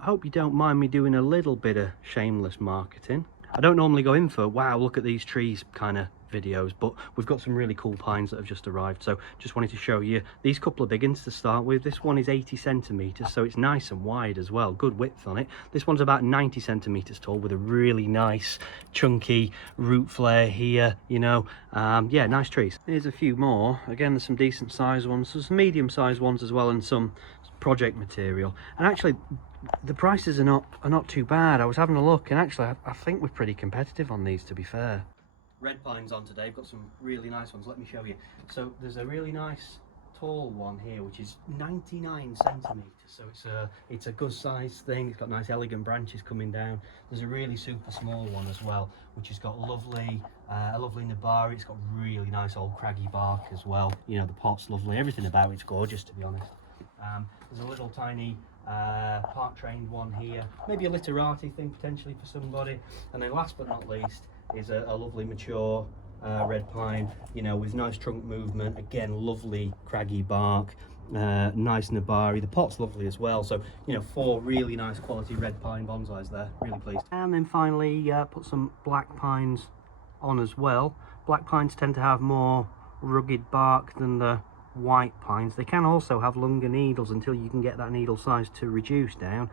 I hope you don't mind me doing a little bit of shameless marketing. I don't normally go in for, wow, look at these trees kind of videos, but we've got some really cool pines that have just arrived, so just wanted to show you these couple of big ones to start with. This one is 80 centimeters, so it's nice and wide as well, good width on it. This one's about 90 centimeters tall with a really nice chunky root flare here, you know. Yeah, nice trees. Here's a few more. Again, there's some decent sized ones, there's some medium sized ones as well, and some project material. And actually the prices are not too bad. I was having a look, and actually I think we're pretty competitive on these, to be fair. Red pines on today. I've got some really nice ones. Let me show you. So there's a really nice tall one here which is 99 centimeters, so it's a good sized thing. It's got nice elegant branches coming down. There's a really super small one as well which has got a lovely nabari. It's got really nice old craggy bark as well. You know, the pot's lovely, everything about it's gorgeous, to be honest. There's a little tiny part trained one here, maybe a literati thing potentially for somebody. And then last but not least is a lovely mature red pine, you know, with nice trunk movement, again lovely craggy bark, nice nabari. The pot's lovely as well, so you know, 4 really nice quality red pine bonsais there. Really pleased. And then finally put some black pines on as well. Black pines tend to have more rugged bark than the white pines. They can also have longer needles until you can get that needle size to reduce down.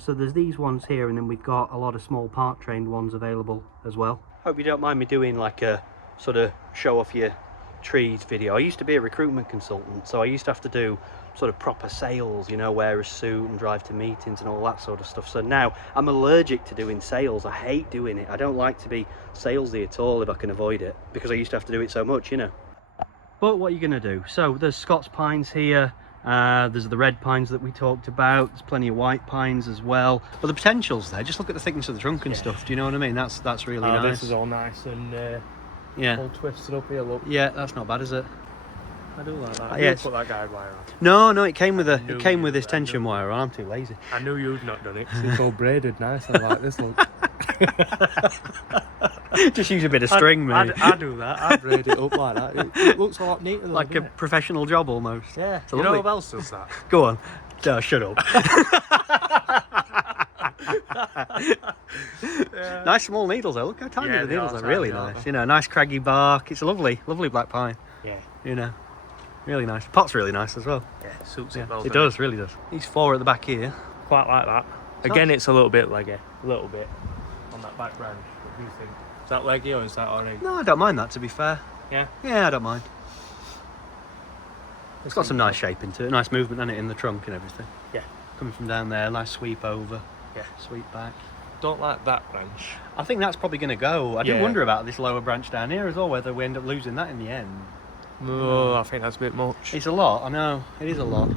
So there's these ones here, and then we've got a lot of small part trained ones available as well. Hope you don't mind me doing like a sort of show off your trees video. I used to be a recruitment consultant, so I used to have to do sort of proper sales, you know, wear a suit and drive to meetings and all that sort of stuff. So now I'm allergic to doing sales. I hate doing it. I don't like to be salesy at all if I can avoid it, because I used to have to do it so much, you know. But what are you going to do? So there's Scots Pines here, there's the red pines that we talked about, there's plenty of white pines as well. But the potential's there. Just look at the thickness of the trunk and stuff, do you know what I mean? That's really nice. This is all nice and yeah, all twisted up here, look. Yeah, that's not bad, is it? I do like that. Yeah, you put that guide wire on. No, it came with this tension wire on. I'm too lazy. I knew you'd not done it, 'cause it's all braided nice and like this, look. Just use a bit of string, mate. I do that. I braid it up like that. It looks a lot neater, like a professional job almost. Yeah. So you know who else does that? Go on. Oh, shut up. Yeah. Nice small needles though. Look how tiny the needles are. Really nice. You know, nice craggy bark. It's a lovely black pine. Yeah. You know, really nice. Pot's really nice as well. Yeah, suits it well. It does, really does. These 4 at the back here. Quite like that. Again, it's a little bit leggy. A little bit on that back branch. What do you think? Is that leggy or is that alright? No, I don't mind that, to be fair. Yeah? Yeah, I don't mind. It's got some nice shape into it, nice movement on it in the trunk and everything. Yeah. Coming from down there, nice sweep over. Yeah. Sweep back. Don't like that branch. I think that's probably going to go. I do wonder about this lower branch down here as well, whether we end up losing that in the end. No, I think that's a bit much. It's a lot, I know. It is a lot.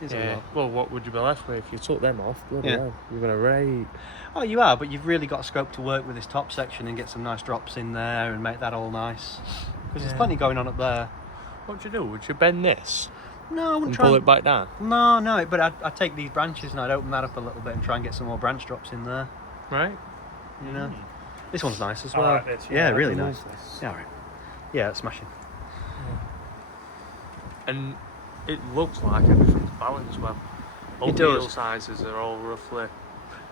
It's a lot. Well, what would you be left with if you took them off? Bloody hell, you're going to rate. Oh, you are, but you've really got scope to work with this top section and get some nice drops in there and make that all nice. Because there's plenty going on up there. What'd you do? Would you bend this? No, I wouldn't pull it back down? No, but I'd take these branches and I'd open that up a little bit and try and get some more branch drops in there. Right. You know? This one's nice as well. I like this, yeah, really I nice. love this. Yeah, alright. Yeah, it's smashing. And it looks like everything's balanced well. All the needle sizes are all roughly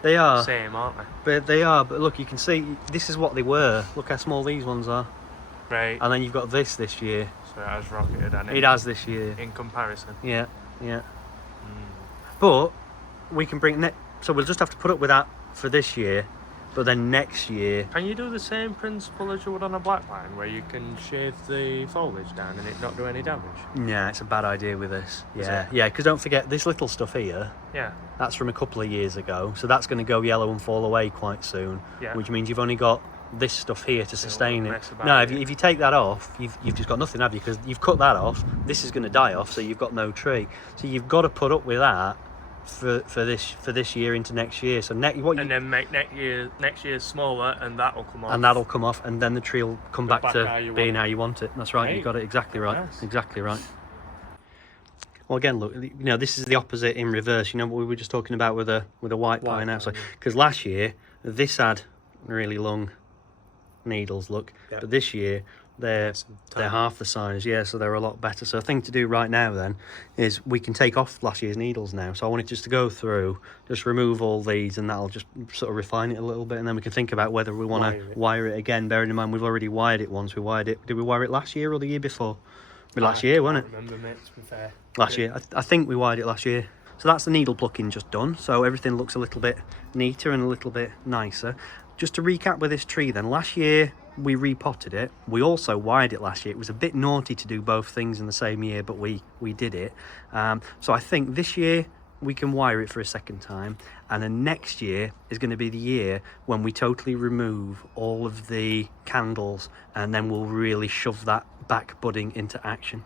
the same, aren't they? But they are, but look, you can see, this is what they were. Look how small these ones are. Right. And then you've got this year. So it has rocketed, hasn't it? It has this year. In comparison. Yeah. But we can bring so we'll just have to put up with that for this year, but then next year. Can you do the same principle as you would on a black pine, where you can shave the foliage down and it not do any damage? Yeah, it's a bad idea with this. Yeah, because don't forget this little stuff here. Yeah. That's from a couple of years ago, so that's going to go yellow and fall away quite soon. Yeah. Which means you've only got this stuff here to sustain it. No, if you take that off, you've just got nothing, have you? Because you've cut that off. This is going to die off, so you've got no tree. So you've got to put up with that for this year into next year. So then make next year smaller, and that'll come off. And that'll come off, and then the tree will come back to being how you want it. That's right. You got it exactly right. Yes. Exactly right. Well, again, look, you know, this is the opposite in reverse. You know what we were just talking about with a white pine outside, because last year this had really long needles, look, but this year they're half the size, yeah, so they're a lot better. So the thing to do right now then is we can take off last year's needles now. So I wanted just to go through, just remove all these, and that'll just sort of refine it a little bit, and then we can think about whether we want to wire it again, bearing in mind we've already wired it once. We wired it, did we wire it last year or the year before? Last year, wasn't it? I remember, mate, to be fair. Last year, I think we wired it last year. So that's the needle plucking just done, so everything looks a little bit neater and a little bit nicer. Just to recap with this tree then, last year we repotted it. We also wired it last year. It was a bit naughty to do both things in the same year, but we did it. So I think this year we can wire it for a second time, and then next year is going to be the year when we totally remove all of the candles, and then we'll really shove that back budding into action.